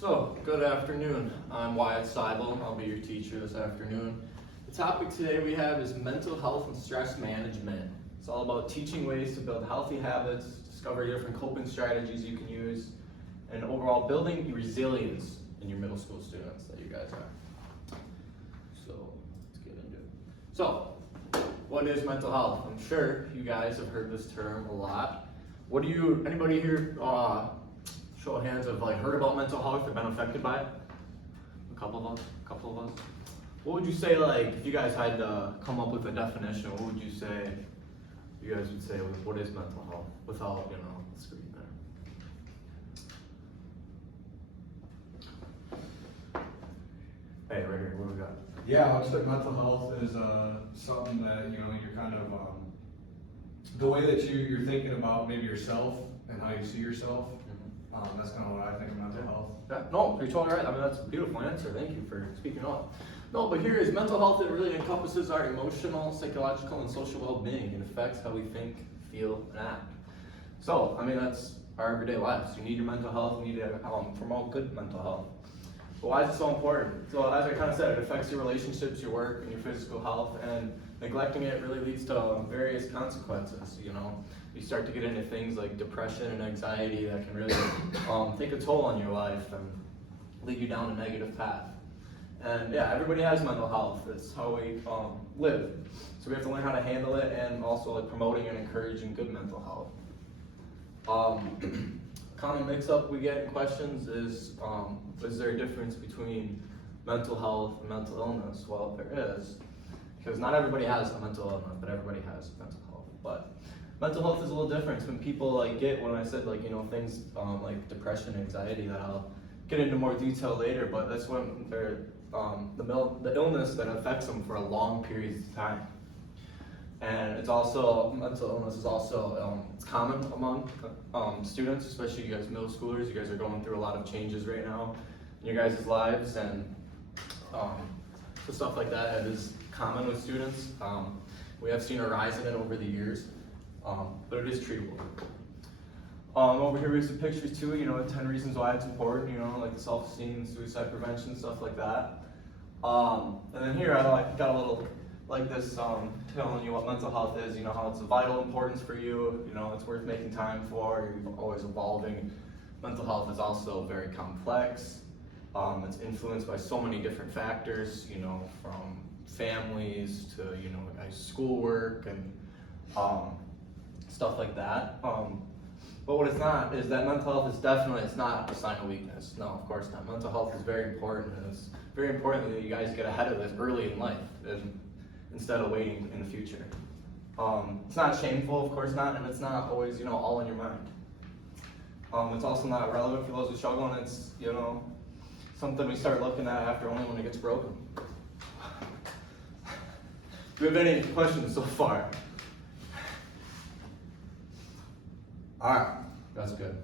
So, good afternoon. I'm Wyatt Seibel. I'll be your teacher this afternoon. The topic today we have is mental health and stress management. It's all about teaching ways to build healthy habits, discover different coping strategies you can use, and overall building resilience in your middle school students that you guys are. So, let's get into it. So, what is mental health? I'm sure you guys have heard this term a lot. Anybody here, show of hands, have heard about mental health or been affected by it? A couple of us. What would you say, if you guys had to come up with a definition, what would you say, you guys would say, what is mental health without, the screen there? Hey, right here, what do we got? Yeah, I would say mental health is something that you're kind of the way that you're thinking about maybe yourself and how you see yourself. That's kind of what I think of mental health. Yeah, no, you're totally right. I mean, that's a beautiful answer. Thank you for speaking up. No, but here is mental health. It really encompasses our emotional, psychological, and social well-being. It affects how we think, feel, and act. So, I mean, that's our everyday lives. You need your mental health. You need to promote good mental health. But why is it so important? So, as I kind of said, it affects your relationships, your work, and your physical health. And neglecting it really leads to various consequences. You start to get into things like depression and anxiety that can really take a toll on your life and lead you down a negative path. And yeah, everybody has mental health. It's how we live. So we have to learn how to handle it, and also promoting and encouraging good mental health. Common mix-up we get in questions is there a difference between mental health and mental illness? Well, there is, because not everybody has a mental illness, but everybody has mental health. But mental health is a little different. When people get, when I said things like depression, anxiety, that I'll get into more detail later, but that's when they're the illness that affects them for a long periods of time. And it's also, mental illness is also, it's common among students, especially you guys middle schoolers. You guys are going through a lot of changes right now in your guys' lives, and so stuff like that is common with students. We have seen a rise in it over the years, but it is treatable. Over here we have some pictures too, 10 reasons why it's important, like self-esteem, suicide prevention, stuff like that. And then here I got a little like this, telling you what mental health is, how it's of vital importance for you, it's worth making time for, you're always evolving. Mental health is also very complex. It's influenced by so many different factors, from families to, guys' schoolwork and stuff like that. But what it's not is that mental health is definitely, it's not a sign of weakness. No, of course not. Mental health is very important, and it's very important that you guys get ahead of this early in life instead of waiting in the future. It's not shameful, of course not, and it's not always, all in your mind. It's also not relevant for those who struggle, and it's, something we start looking at after only when it gets broken. Do we have any questions so far? All right, that's good.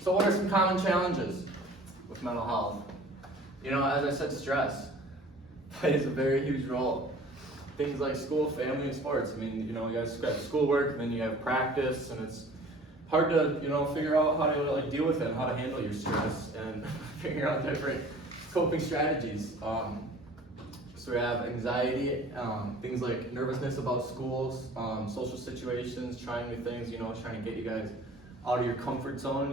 So what are some common challenges with mental health? As I said, stress plays a very huge role. Things like school, family, and sports. I mean, you guys got schoolwork, and then you have practice, and it's hard to, figure out how to deal with it, and how to handle your stress, and figure out different coping strategies. So we have anxiety, things like nervousness about schools, social situations, trying new things, trying to get you guys out of your comfort zone,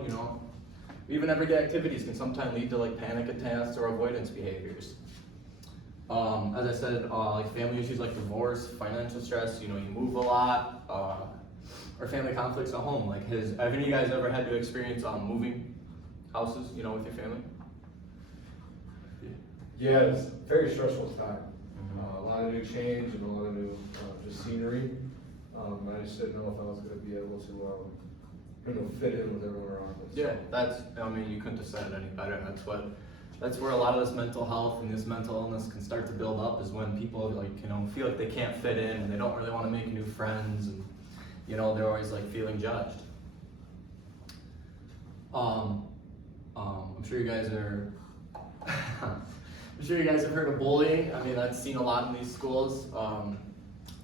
Even everyday activities can sometimes lead to panic attacks or avoidance behaviors. As I said, family issues like divorce, financial stress, you move a lot, or family conflicts at home. Have any of you guys ever had to experience moving houses, with your family? Yeah, it's a very stressful time. A lot of new change and a lot of new just scenery. I just didn't know if I was going to be able to fit in with everyone around us. Yeah, you couldn't have said it any better. That's where a lot of this mental health and this mental illness can start to build up, is when people feel like they can't fit in, and they don't really want to make new friends, and they're always feeling judged. I'm sure you guys are I'm sure you guys have heard of bullying. I mean, that's seen a lot in these schools.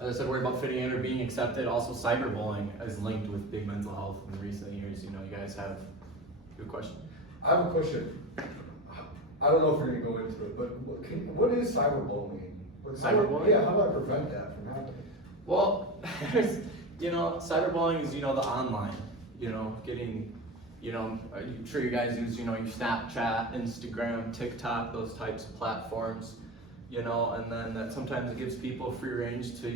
As I said, worry about fitting in or being accepted. Also, cyberbullying is linked with big mental health in recent years. You guys have a good question. I have a question. I don't know if we're gonna go into it, but what is cyberbullying? Cyberbullying? Yeah, how do I prevent that from happening? Well, cyberbullying is, the online, getting, I'm sure you guys use, your Snapchat, Instagram, TikTok, those types of platforms, and then that sometimes it gives people free range to,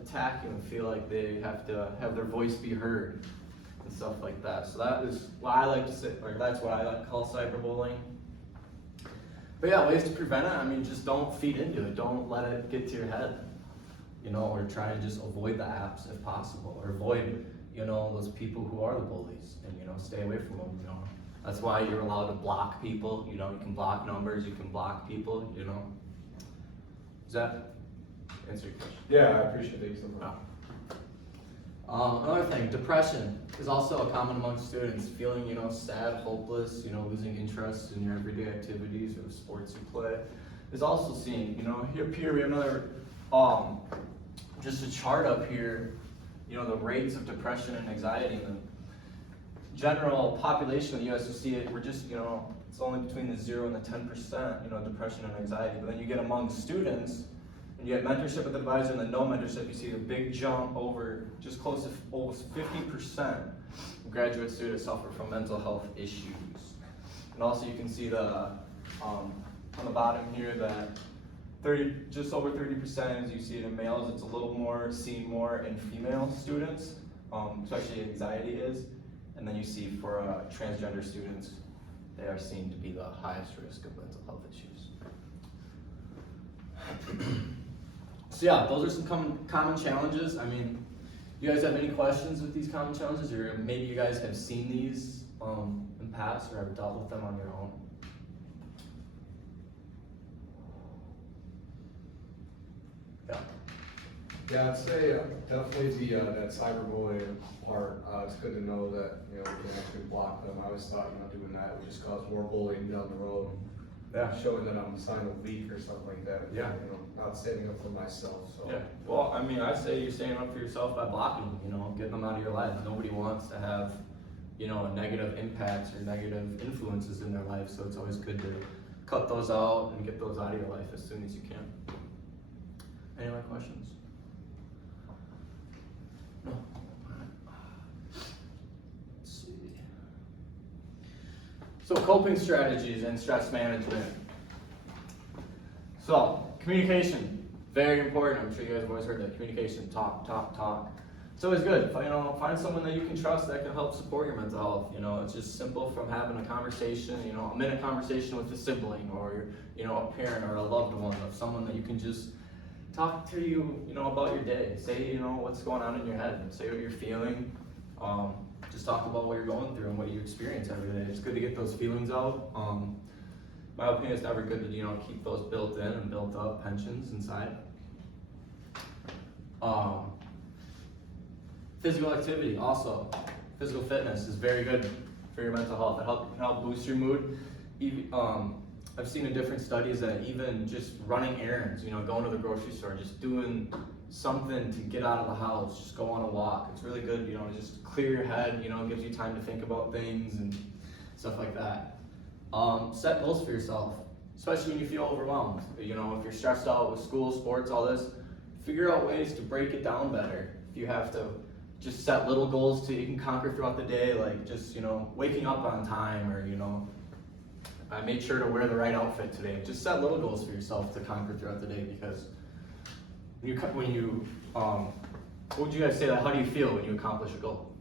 attack you and feel like they have to have their voice be heard and stuff like that. So that is what I like to say, or that's what I like to call cyberbullying. But yeah, ways to prevent it, just don't feed into it. Don't let it get to your head, or try to just avoid the apps if possible, or avoid, those people who are the bullies, and, stay away from them, That's why you're allowed to block people, you can block numbers, you can block people, Does that answer your question? Yeah, I appreciate it so much. Another thing, depression is also common among students. Feeling, sad, hopeless, losing interest in your everyday activities or the sports you play is also seen. Here we have another, just a chart up here, the rates of depression and anxiety in the general population of the US. You see it, we're just, it's only between the 0 and the 10%, depression and anxiety. But then you get among students, and you get mentorship with advisor and then no mentorship, you see a big jump over just close to almost 50% of graduate students suffer from mental health issues. And also you can see the on the bottom here that just over 30%, as you see it in males, it's a little more seen more in female students, especially anxiety is. And then you see for transgender students, they are seen to be the highest risk of mental health issues. So yeah, those are some common challenges. You guys have any questions with these common challenges, or maybe you guys have seen these in the past or have dealt with them on your own? Yeah. Yeah, I'd say definitely that cyberbullying part. It's good to know that we can actually block them. I always thought doing that would just cause more bullying down the road. Yeah. Showing that I'm sign of weak or something like that. Yeah. Not standing up for myself. So. Yeah. Well, I say you're standing up for yourself by blocking them, getting them out of your life. Nobody wants to have, negative impacts or negative influences in their life. So it's always good to cut those out and get those out of your life as soon as you can. Any other questions? No. Let's see. So coping strategies and stress management. So communication, very important. I'm sure you guys have always heard that. Communication, talk. It's always good. Find someone that you can trust that can help support your mental health. It's just simple from having a conversation, a minute conversation with a sibling or a parent or a loved one, of someone that you can just talk to you, about your day. Say, what's going on in your head. Say what you're feeling. Just talk about what you're going through and what you experience every day. It's good to get those feelings out. My opinion, it's never good to, keep those built in and built up pensions inside. Physical activity also. Physical fitness is very good for your mental health. It can help boost your mood. I've seen in different studies that even just running errands, going to the grocery store, just doing something to get out of the house, just go on a walk. It's really good, to just clear your head, gives you time to think about things and stuff like that. Set goals for yourself, especially when you feel overwhelmed. If you're stressed out with school, sports, all this, figure out ways to break it down better. If you have to just set little goals you can conquer throughout the day, like just, waking up on time, or, I made sure to wear the right outfit today. Just set little goals for yourself to conquer throughout the day, because what would you guys say, how do you feel when you accomplish a goal?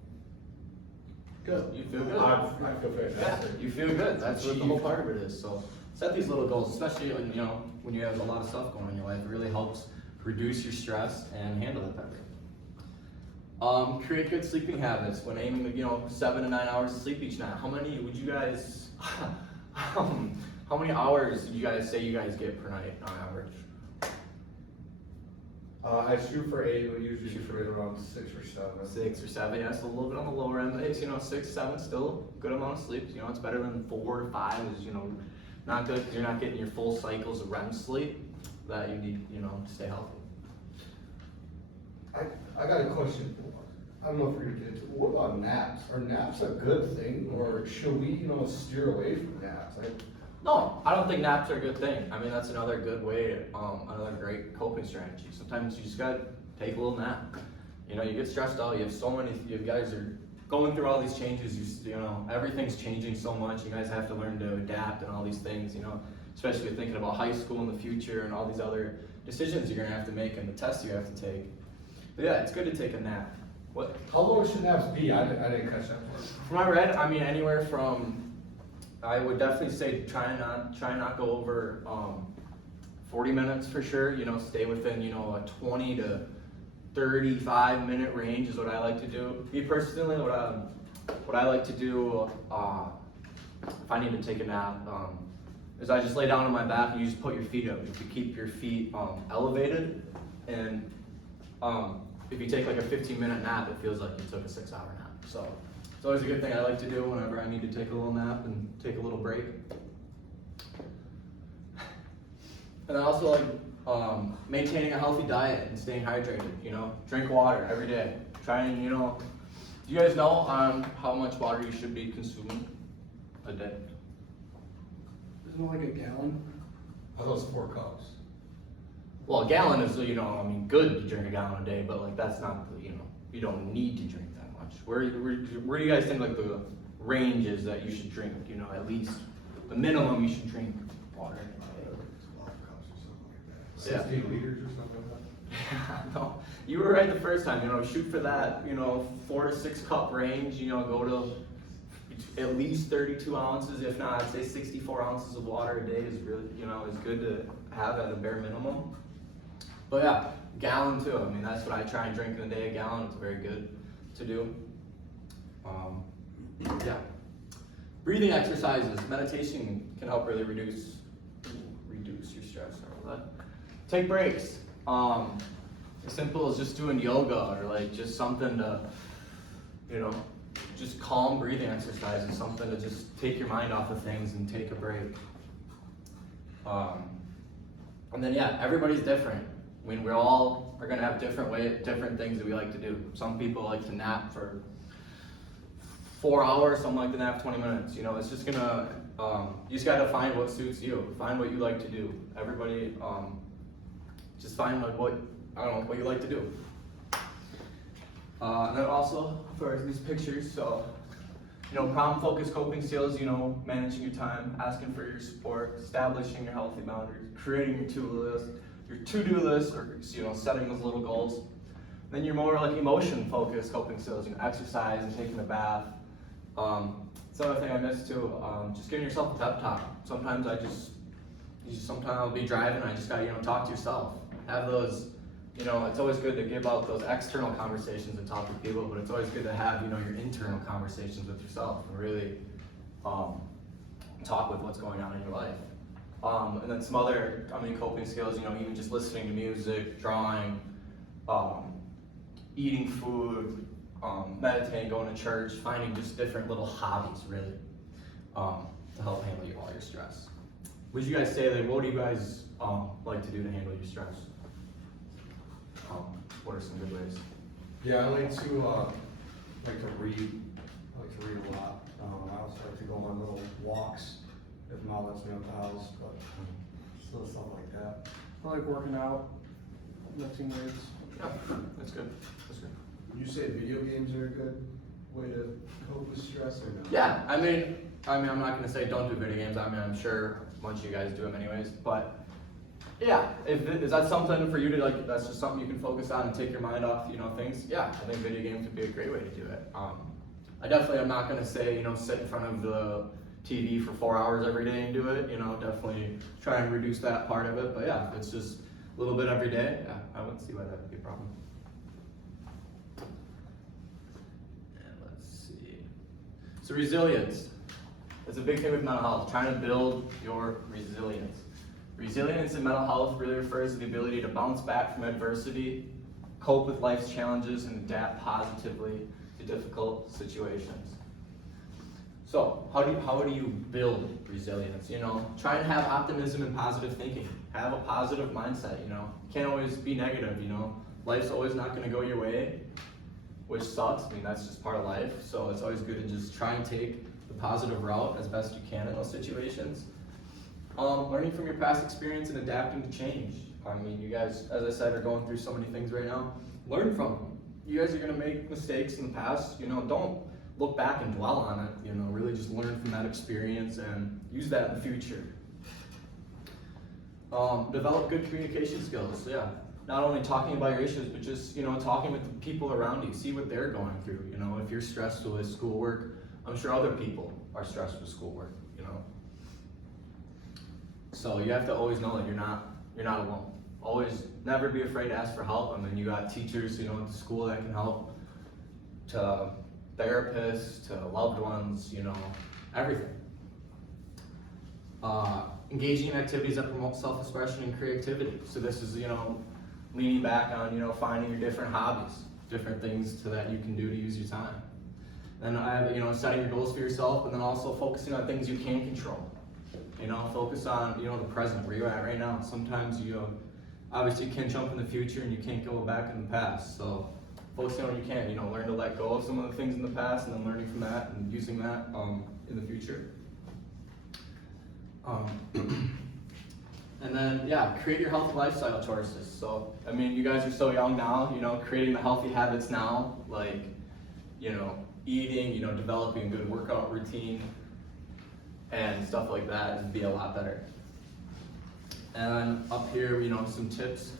Good. You feel good. I feel fantastic. Yeah, you feel good. That's what the whole part of it is. So set these little goals, especially when you have a lot of stuff going on in your life. It really helps reduce your stress and handle it better. Create good sleeping habits when aiming to 7 to 9 hours of sleep each night. How many would you guys? How many hours did you guys say you guys get per night on average? I shoot for 8, but usually shoot for right around 6 or 7. 6 or 7, yeah, so a little bit on the lower end. But hey, 6, 7, still a good amount of sleep. It's better than 4 to 5. Is not good because you're not getting your full cycles of REM sleep that you need, to stay healthy. I got a question. I don't know if we're gonna get into it. What about naps? Are naps a good thing, or should we, steer away from naps? No, I don't think naps are a good thing. I mean, that's another good way, another great coping strategy. Sometimes you just gotta take a little nap. You know, you get stressed out. You guys are going through all these changes. You know, everything's changing so much. You guys have to learn to adapt and all these things. You know, especially thinking about high school in the future and all these other decisions you're gonna have to make and the tests you have to take. But yeah, it's good to take a nap. What? How long should naps be? I didn't catch that part. From what I read, I mean, anywhere from, I would definitely say try not go over 40 minutes for sure. You know, stay within, you know, a 20 to 35-minute range is what I like to do. Me personally, what I like to do if I need to take a nap is I just lay down on my back and you just put your feet up. If you keep your feet elevated, and if you take like a 15-minute nap, it feels like you took a 6-hour nap. So it's always a good thing I like to do whenever I need to take a little nap and take a little break. And I also like maintaining a healthy diet and staying hydrated. You know, drink water every day. Try and, you know, do you guys know how much water you should be consuming a day? Isn't it like a gallon? I thought it was 4 cups. Well, a gallon is, you know, I mean, good to drink a gallon a day, but like that's not, you know, you don't need to drink that much. Where do you guys think like the range is that you should drink? You know, at least the minimum you should drink water. 12 cups or something like that. Yeah. 60 liters or something like that. No, you were right the first time. You know, shoot for that, you know, 4 to 6 cup range. You know, go to at least 32 ounces. If not, I'd say 64 ounces of water a day is really, you know, is good to have at a bare minimum. But yeah, gallon too. I mean, that's what I try and drink in a day. A gallon, it's very good to do. Yeah. Breathing exercises, meditation can help really reduce your stress. Take breaks. As simple as just doing yoga or like just something to, you know, just calm breathing exercises, something to just take your mind off of things and take a break. And then yeah, everybody's different. I mean, we all are gonna have different things that we like to do. Some people like to nap for 4 hours, some like to nap 20 minutes. You know, it's just gonna, you just gotta find what suits you. Find what you like to do. Everybody, just find like what you like to do. And then also for these pictures, so, you know, problem-focused coping skills, you know, managing your time, asking for your support, establishing your healthy boundaries, creating your to-do list, or, you know, setting those little goals. Then you're more like emotion-focused coping skills, you know, exercise and taking a bath. It's another thing I miss too, just giving yourself a pep talk. Sometimes sometimes I'll be driving and I just gotta, you know, talk to yourself. Have those, you know, it's always good to give out those external conversations and talk with people, but it's always good to have, you know, your internal conversations with yourself and really talk with what's going on in your life. And then some other, coping skills, you know, even just listening to music, drawing, eating food, meditating, going to church, finding just different little hobbies, really, to help handle all your stress. Would you guys say that, what do you guys like to do to handle your stress? What are some good ways? Yeah, I like to read. I like to read a lot. I also like to go on little walks if Mom lets me out the house, but just little stuff like that. I like working out, lifting weights. Yeah, that's good. That's good. Would you say video games are a good way to cope with stress or no? Yeah, I mean, I'm not gonna say don't do video games. I mean, I'm sure a bunch of you guys do them anyways. But yeah, is that something for you to like? That's just something you can focus on and take your mind off, you know, things. Yeah, I think video games would be a great way to do it. I definitely am not gonna say, you know, sit in front of the TV for 4 hours every day and do it. You know, definitely try and reduce that part of it. But yeah, if it's just a little bit every day, yeah, I wouldn't see why that would be a problem. So resilience, it's a big thing with mental health, trying to build your resilience. Resilience in mental health really refers to the ability to bounce back from adversity, cope with life's challenges, and adapt positively to difficult situations. So how do you build resilience? You know, try and have optimism and positive thinking. Have a positive mindset, you know. Can't always be negative, you know. Life's always not gonna go your way, which sucks. I mean, that's just part of life. So it's always good to just try and take the positive route as best you can in those situations. learning from your past experience and adapting to change. I mean, you guys, as I said, are going through so many things right now. Learn from them. You guys are gonna make mistakes in the past, don't look back and dwell on it, really just learn from that experience and use that in the future. Develop good communication skills, yeah. Not only talking about your issues, but just, talking with the people around you, see what they're going through, if you're stressed with schoolwork, I'm sure other people are stressed with schoolwork, So you have to always know that you're not alone. Always, never be afraid to ask for help. I mean, you got teachers, at the school that can help, to therapists, to loved ones, everything. Engaging in activities that promote self-expression and creativity. So this is, leaning back on, finding your different hobbies, different things that you can do to use your time. Then I have, setting your goals for yourself, and then also focusing on things you can control. Focus on, the present, where you're at right now. Sometimes obviously you can't jump in the future and you can't go back in the past. So focusing on what you can, learn to let go of some of the things in the past and then learning from that and using that in the future. And then, create your healthy lifestyle choices. So, I mean, you guys are so young now, creating the healthy habits now, like, eating, developing a good workout routine and stuff like that would be a lot better. And then up here, some tips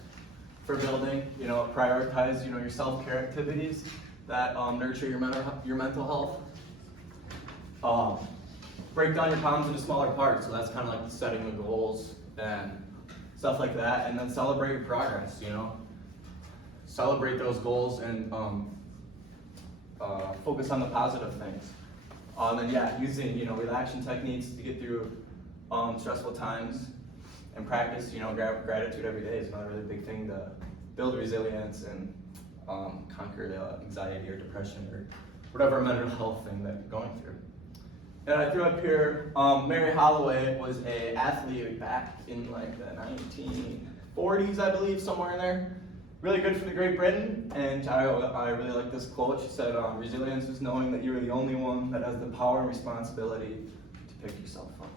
for building, prioritize, your self-care activities that nurture your mental health. Break down your problems into smaller parts, so that's kind of like setting the goals and stuff like that, and then celebrate your progress, Celebrate those goals and focus on the positive things. And then using, relaxation techniques to get through stressful times and practice, gratitude every day is another really big thing to build resilience and conquer the anxiety or depression or whatever mental health thing that you're going through. And I threw up here, Mary Holloway was an athlete back in like the 1940s, I believe, somewhere in there. Really good for the Great Britain, and I really like this quote. She said, resilience is knowing that you are the only one that has the power and responsibility to pick yourself up.